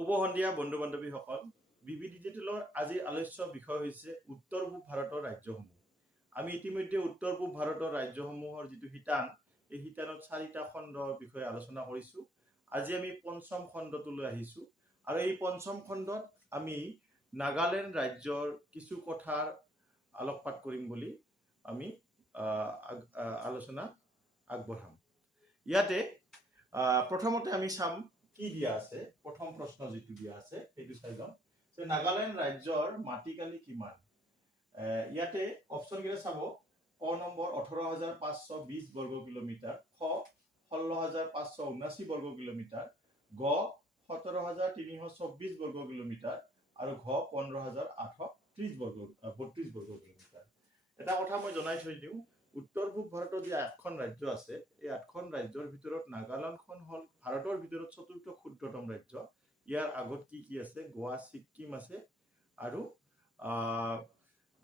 শুভ সন্ধিয়া বন্ধু বান্ধৱীসকল। বিবি ডিজিটেলৰ আজিৰ আলোচ্য বিষয় হৈছে উত্তৰ পূব ভাৰতৰ ৰাজ্যসমূহ। আমি ইতিমধ্যে উত্তৰ পূব ভাৰতৰ ৰাজ্যসমূহৰ যিটো শিতান, এই শিতানত 4টা খণ্ডৰ বিষয়ে আলোচনা কৰিছোঁ। আজি আমি পঞ্চম খণ্ডটোলৈ আহিছোঁ আৰু এই পঞ্চম খণ্ডত আমি নাগালেণ্ড ৰাজ্যৰ কিছু কথাৰ আলোকপাত কৰিম বুলি আমি আলোচনা আগবঢ়াম। ইয়াতে প্ৰথমতে আমি চাম কি দিয়া আছে। প্ৰথম প্ৰশ্ন যেটো দিয়া আছে সেইটো চাই লম যে নাগালেণ্ড ৰাজ্যৰ মাটিকালি কিমান। ইয়াতে অপচন কেইটা চাব। ক নম্বৰ 18,520 বৰ্গ কিলোমিটাৰ, খ 16,579 বৰ্গ কিলোমিটাৰ, গ 17,324 বৰ্গ কিলোমিটাৰ আৰু ঘ 15,832 বৰ্গ কিলোমিটাৰ। এটা কথা মই জনাই থৈ দিওঁ, উত্তৰ পূব ভাৰতৰ যে 8খন ৰাজ্য আছে, এই 8খন ৰাজ্যৰ ভিতৰত নাগালেণ্ডখন হল ভাৰতৰ ভিতৰত চতুৰ্থ ক্ষুদ্ৰতম ৰাজ্য। ইয়াৰ আগত কি আছে? গোৱা, ছিক্কিম আছে আৰু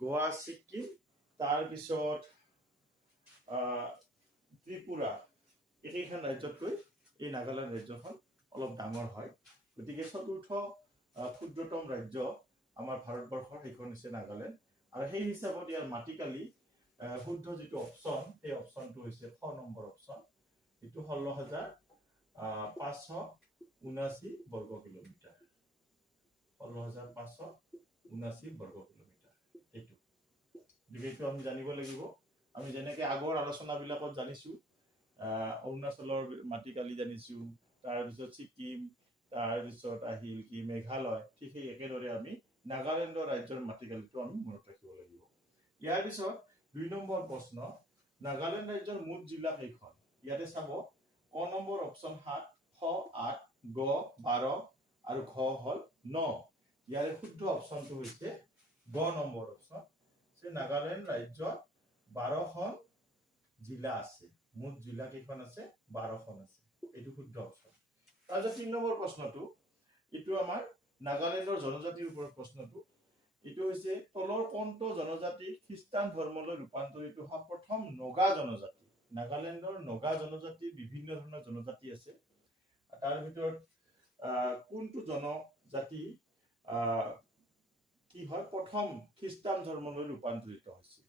গোৱা, ছিক্কিম, তাৰ পিছত ত্ৰিপুৰা। এইকেইখন ৰাজ্যতকৈ এই নাগালেণ্ড ৰাজ্যখন অলপ ডাঙৰ হয়। গতিকে চতুৰ্থ ক্ষুদ্ৰতম ৰাজ্য আমাৰ ভাৰতবৰ্ষৰ সেইখন হৈছে নাগালেণ্ড। আৰু সেই হিচাপত ইয়াৰ মাটিকালি শুদ্ধ যিটো অপচন, সেই অপচনটো হৈছে খ নম্বৰ অপচন। এইটো 16,579 বৰ্গ কিলোমিটাৰ। 16,579 বৰ্গ কিলোমিটাৰ এইটো। গতিকে আমি জানিব লাগিব। আমি যেনেকে আগৰ আলোচনাবিলাকত জানিছো, অৰুণাচলৰ মাটিকালি জানিছো, তাৰপিছত ছিকিম, তাৰপিছত আহিল কি মেঘালয়, ঠিক সেই একেদৰে আমি নাগালেণ্ডৰ ৰাজ্যৰ মাটিকালিটো আমি মনত ৰাখিব লাগিব। ইয়াৰ পিছত 2 নম্বৰ প্ৰশ্ন, নাগালেণ্ড ৰাজ্যৰ মুঠ জিলা কেইখন? ইয়াতে চাব, ক নম্বৰ অপচন 7, খ 8, গ 12 আৰু ঘ হল 9। ইয়াৰে শুদ্ধ অপচনটো হৈছে গ নম্বৰ অপচন, যে নাগালেণ্ড ৰাজ্যত 12খন জিলা আছে। মুঠ জিলা কেইখন আছে? 12খন আছে। এইটো শুদ্ধ অপচন। তাৰপিছত 3 নম্বৰ প্ৰশ্নটো, এইটো আমাৰ নাগালেণ্ডৰ জনজাতিৰ ওপৰত প্ৰশ্নটো। এইটো হৈছে তলৰ কোনটো জনজাতি খ্ৰীষ্টান ধৰ্মলৈ ৰূপান্তৰিত হোৱা প্ৰথম নগা জনজাতি? নাগালেণ্ডৰ নগা জনজাতিৰ বিভিন্ন ধৰণৰ জনজাতি আছে। তাৰ ভিতৰত কোনটো জনজাতি কি হয় প্ৰথম খ্ৰীষ্টান ধৰ্মলৈ ৰূপান্তৰিত হৈছিল?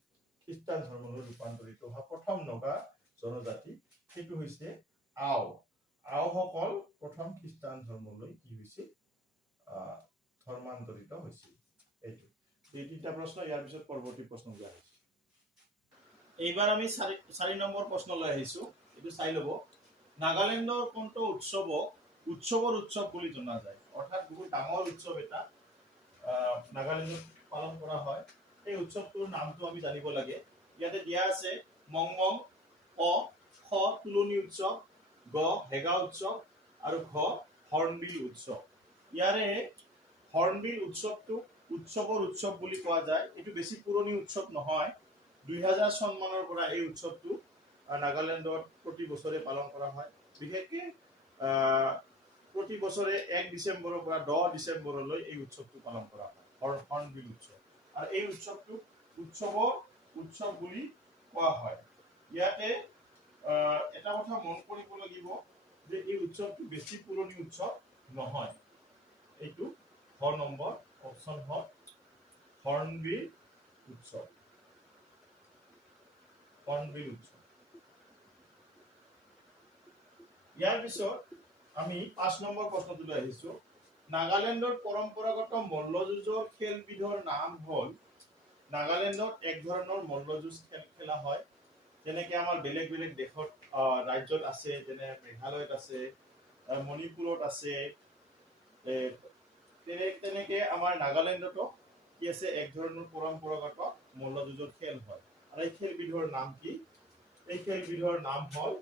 খ্ৰীষ্টান ধৰ্মলৈ ৰূপান্তৰিত হোৱা প্ৰথম নগা জনজাতি সেইটো হৈছে আও। আওসকল প্ৰথম খ্ৰীষ্টান ধৰ্মলৈ কি হৈছিল? ধৰ্মান্তৰিত হৈছিল। এইটো এই 3টা প্ৰশ্ন। ইয়াৰ পিছত পৰৱৰ্তী প্ৰশ্ন দিয়া হৈছে। এইবাৰ আমি 4 নম্বৰ প্ৰশ্নলৈ আহিছো। এইটো চাই লব। নাগালেণ্ডৰ কোনটো উৎসৱৰ উৎসৱ বুলি জনা যায়? অৰ্থাৎ বহুত ডাঙৰ উৎসৱ এটা নাগালেণ্ডত পালন কৰা হয়। এই উৎসৱটোৰ নামটো আমি জানিব লাগে। ইয়াতে দিয়া আছে মংমং, খ তুলনি উৎসৱ, গ হেগা উৎসৱ আৰু ঘ হৰ্ণবিল উৎসৱ। ইয়াৰে হৰ্ণবিল উৎসৱটো উৎসৱৰ উৎসৱ বুলি কোৱা যায়। এইটো বেছি পুৰণি উৎসৱ নহয়। 2000 চন মানৰ পৰা এই উৎসৱটো নাগালেণ্ডত প্ৰতি বছৰে পালন কৰা হয়। বিশেষকৈ প্ৰতি বছৰে 1 ডিচেম্বৰৰ পৰা 10 ডিচেম্বৰলৈ এই উৎসৱটো পালন কৰা হয়, হৰ্ণবিল উৎসৱ। আৰু এই উৎসৱটোক উৎসৱৰ উৎসৱ বুলি কোৱা হয়। ইয়াতে এটা কথা মন কৰিব লাগিব যে এই উৎসৱটো বেছি পুৰণি উৎসৱ নহয়। এইটো ঘ নম্বৰ অপচন হয় হৰ্ণবিল উৎসৱ। হৰ্ণবিল উৎসৱ। ইয়াৰ পিছত আমি 5 নম্বৰ প্ৰশ্নটোলৈ আহিছো। নাগালেণ্ডৰ পৰম্পৰাগত মল্লযুঁজৰ খেলবিধৰ নাম হল। নাগালেণ্ডত এক ধৰণৰ মল্লযুঁজ খেলা হয়। যেনেকে আমাৰ বেলেগ বেলেগ দেশত ৰাজ্যত আছে, যেনে মেঘালয়ত আছে, মণিপুৰত আছে, তেনেকে আমাৰ নাগালেণ্ডতো কি আছে? এক ধৰণৰ পৰম্পৰাগত মল্লযুঁজৰ খেল হয়। আৰু এই খেলবিধৰ নাম কি? এই খেলবিধৰ নাম হল,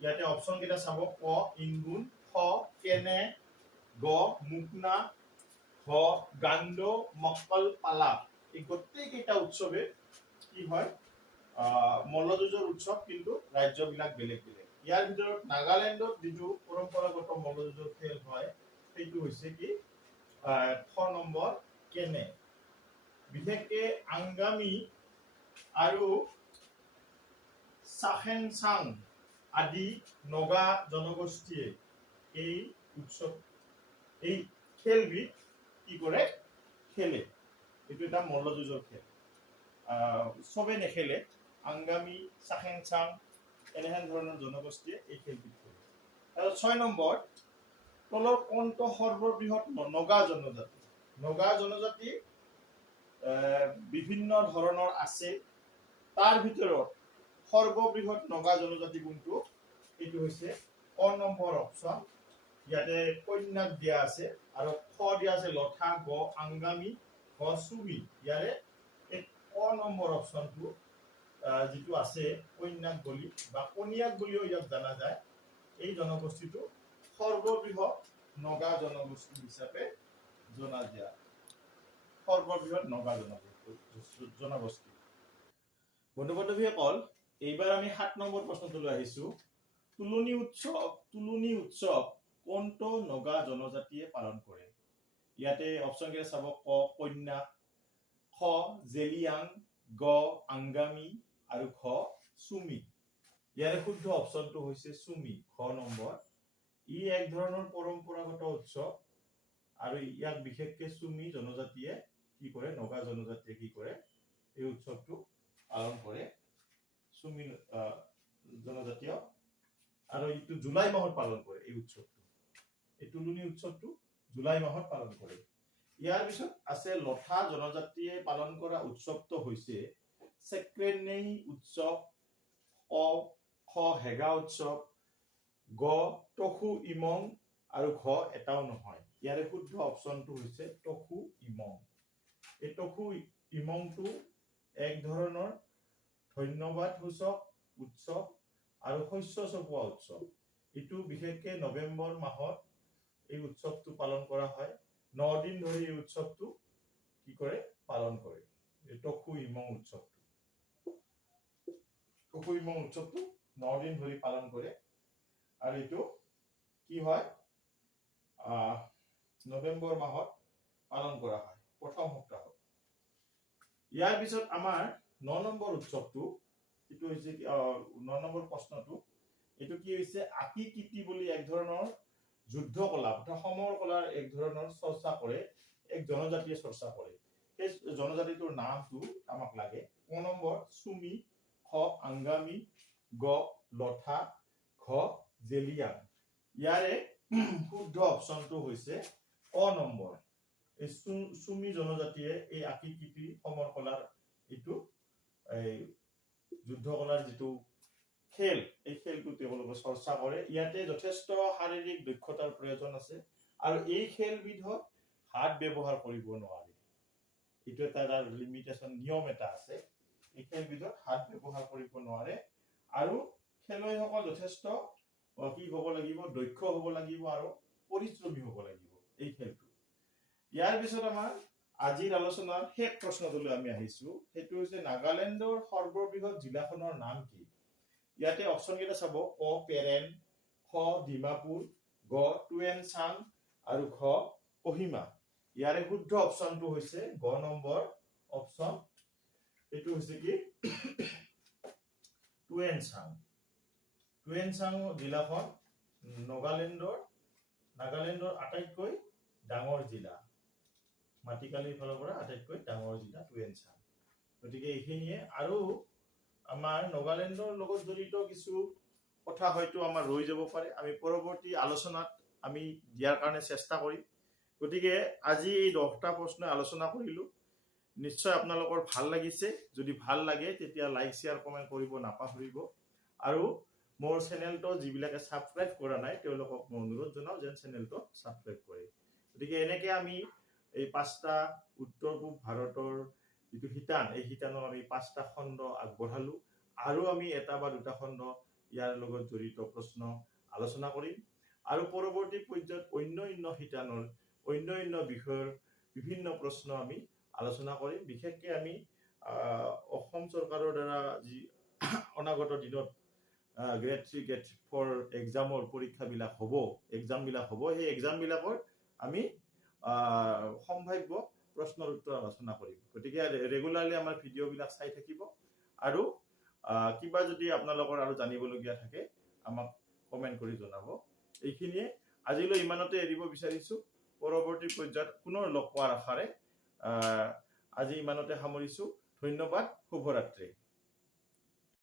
ইয়াতে অপচন কেইটা চাব, ক ইনগুন, খ কেনে, গ মুকনা, ঘ গাণ্ডো, মক্কল পালা। এই গোটেই কেইটা উৎসৱে কি হয়? মল্লযুঁজৰ উৎসৱ, কিন্তু ৰাজ্যবিলাক বেলেগ বেলেগ। ইয়াৰ ভিতৰত নাগালেণ্ডত যিটো পৰম্পৰাগত মল্লযুঁজৰ খেল হয় সেইটো হৈছে কি? খ নম্বৰ কেনে। বিশেষকে আংগামী আৰু চাখেনচাং আদি নগা জনগোষ্ঠীয়ে এই খেলবিধ কি কৰে খেলে এইটো এটা মল্লযুঁজৰ খেল চবে নেখেলে আংগামী চাখেংচাং এনেহেন ধৰণৰ জনগোষ্ঠীয়ে এই খেলবিধ খেলে আৰু 6 নম্বৰ তলৰ কোনটো সৰ্ববৃহৎ নগা জনজাতি বিভিন্ন ধৰণৰ আছে তাৰ ভিতৰত সৰ্ববৃহৎ নগা জনজাতি কোনটো এইটো হৈছে ক নম্বৰ অপচন ইয়াতে কন্যাক দিয়া আছে আৰু খ দিয়া আছে লঠা গ আংগামী গ চুমি ইয়াৰে এই ক নম্বৰ অপচনটো যিটো আছে কন্যাক বুলি বা কনিয়াক বুলিও ইয়াক জনা যায় এই জনগোষ্ঠীটো সৰ্ববৃহৎ নগা জনগোষ্ঠী হিচাপে জনা যায় সৰ্ববৃহৎ নগা জনগোষ্ঠী বন্ধু বান্ধৱীসকল এইবাৰ আমি 7 নম্বৰ প্ৰশ্নটোলৈ আহিছো তুলনি উৎসৱ কোনটো নগা জনজাতিয়ে পালন কৰে ইয়াতে অপচন কেইটা চাব ক কন্যা খ জেলিয়াং গ আংগামী আৰু খ চুমি ইয়াৰে শুদ্ধ অপচনটো হৈছে চুমি খ নম্বৰ ই এক ধৰণৰ পৰম্পৰাগত উৎসৱ আৰু ইয়াক বিশেষকৈ চুমি জনজাতিয়ে কি কৰে নগা জনজাতিয়ে কি কৰে এই উৎসৱটো পালন কৰে চুমি জনজাতীয় আৰু এইটো জুলাই মাহত পালন কৰে এই উৎসৱটো এই তুলনি উৎসৱটো জুলাই মাহত পালন কৰে ইয়াৰ পিছত আছে লঠা জনজাতিয়ে পালন কৰা উৎসৱটো হৈছে চেক্ৰেনেই উৎসৱ অ খ হেগা উৎসৱ গ টখু ইমং আৰু ঘ এটাও নহয় ইয়াৰে শুদ্ধ অপচনটো হৈছে টখু ইমং এই টখু ইমংটো এক ধৰণৰ ধন্যবাদ সূচক উৎসৱ আৰু শস্য চপোৱা উৎসৱ এইটো বিশেষকৈ নৱেম্বৰ মাহত এই উৎসৱটো পালন কৰা হয় 9 দিন ধৰি এই উৎসৱটো কি কৰে পালন কৰে এই টখু ইমং উৎসৱটো 9 দিন ধৰি পালন কৰে আৰু এইটো কি হয় নৱেম্বৰ মাহত পালন কৰা হয় প্ৰথম সপ্তাহত ইয়াৰ পিছত আমাৰ 9 নম্বৰ উৎসৱটো এইটো হৈছে 9 নম্বৰ প্ৰশ্নটো এইটো কি হৈছে আকিকিটি বুলি এক ধৰণৰ যুদ্ধ কলা অৰ্থাৎ সমৰ কলাৰ এক ধৰণৰ চৰ্চা কৰে এক জনজাতিয়ে চৰ্চা কৰে সেই জনজাতিটোৰ নামটো আমাক লাগে ক নম্বৰ চুমি খ আংগামী গ লঠা ঘ জেলিয়াং ইয়াৰে শুদ্ধ অপচনটো হৈছে ক নম্বৰ এই চুমি জনজাতিয়ে এই আকিকিটি সমৰ কলাৰ এইটো যুদ্ধ কলাৰ যিটো খেল এই খেলটো তেওঁলোকে চৰ্চা কৰে ইয়াতে যথেষ্ট শাৰীৰিক দক্ষতাৰ প্ৰয়োজন আছে আৰু এই খেলবিধত হাত ব্যৱহাৰ কৰিব নোৱাৰে এইটো এটা লিমিটেশন নিয়ম এটা আছে এই খেলবিধত হাত ব্যৱহাৰ কৰিব নোৱাৰে আৰু খেলুৱৈসকল যথেষ্ট কি হ'ব লাগিব দক্ষ হ'ব লাগিব আৰু পৰিশ্ৰমী হ'ব লাগিব এই খেলটো ইয়াৰ পিছত আমাৰ আজিৰ আলোচনাৰ শেষ প্ৰশ্নটোলৈ আমি আহিছো সেইটো হৈছে নাগালেণ্ডৰ সৰ্ববৃহৎ জিলাখনৰ নাম কি ইয়াতে অপচন কেইটা চাব ক পেৰেন খ ডিমাপুৰ গ টুৱেনচাং আৰু ঘ কহিমা ইয়াৰে শুদ্ধ অপচনটো হৈছে গ নম্বৰ অপচন এইটো হৈছে কি টুৱেনচাং জিলাখন নাগালেণ্ডৰ আটাইতকৈ ডাঙৰ জিলা মাটিকালিৰ ফালৰ পৰা আটাইতকৈ ডাঙৰ জিলা টুৱেনচাং গতিকে এইখিনিয়ে আৰু আমাৰ নাগালেণ্ডৰ লগত জড়িত কিছু কথা হয়তো আমাৰ ৰৈ যাব পাৰে আমি পৰৱৰ্তী আলোচনাত আমি দিয়াৰ কাৰণে চেষ্টা কৰিম গতিকে আজি এই 10টা প্ৰশ্ন আলোচনা কৰিলো নিশ্চয় আপোনালোকৰ ভাল লাগিছে যদি ভাল লাগে তেতিয়া লাইক শেয়াৰ কমেন্ট কৰিব নাপাহৰিব আৰু মোৰ চেনেলটো যিবিলাকে সাবস্ক্ৰাইব কৰা নাই তেওঁলোকক মই অনুৰোধ জনাও যে চেনেলটো সাবস্ক্ৰাইব কৰে গতিকে এনেকৈ আমি এই 5টা উত্তৰ পূব ভাৰতৰ যিটো হিতান এই হিতানৰ আমি 5টা খণ্ড আগবঢ়ালো আৰু আমি এটা বা দুটা খণ্ড ইয়াৰ লগত জড়িত প্ৰশ্ন আলোচনা কৰিম আৰু পৰৱৰ্তী পৰ্যায়ত অন্য হিতানৰ অন্য বিষয়ৰ বিভিন্ন প্ৰশ্ন আমি আলোচনা কৰিম বিশেষকৈ আমি অসম চৰকাৰৰ দ্বাৰা যি অনাগত দিনত গ্ৰেড 3 গ্ৰেড 4 এক্সামৰ পৰীক্ষাবিলাক হ'ব সেই এক্সামবিলাকৰ আমি সম্ভাৱ্য প্ৰশ্নৰ উত্তৰ আলোচনা কৰিম গতিকে ৰেগুলাৰলি আমাৰ ভিডিঅ'বিলাক চাই থাকিব আৰু কিবা যদি আপোনালোকৰ আৰু জানিবলগীয়া থাকে আমাক কমেন্ট কৰি জনাব এইখিনিয়ে আজিলৈ ইমানতে এৰিব বিচাৰিছো পৰৱৰ্তী পৰ্যায়ত পুনৰ লগ পোৱাৰ আশাৰে আজি ইমানতে সামৰিছোঁ। ধন্যবাদ, শুভৰাত্ৰি।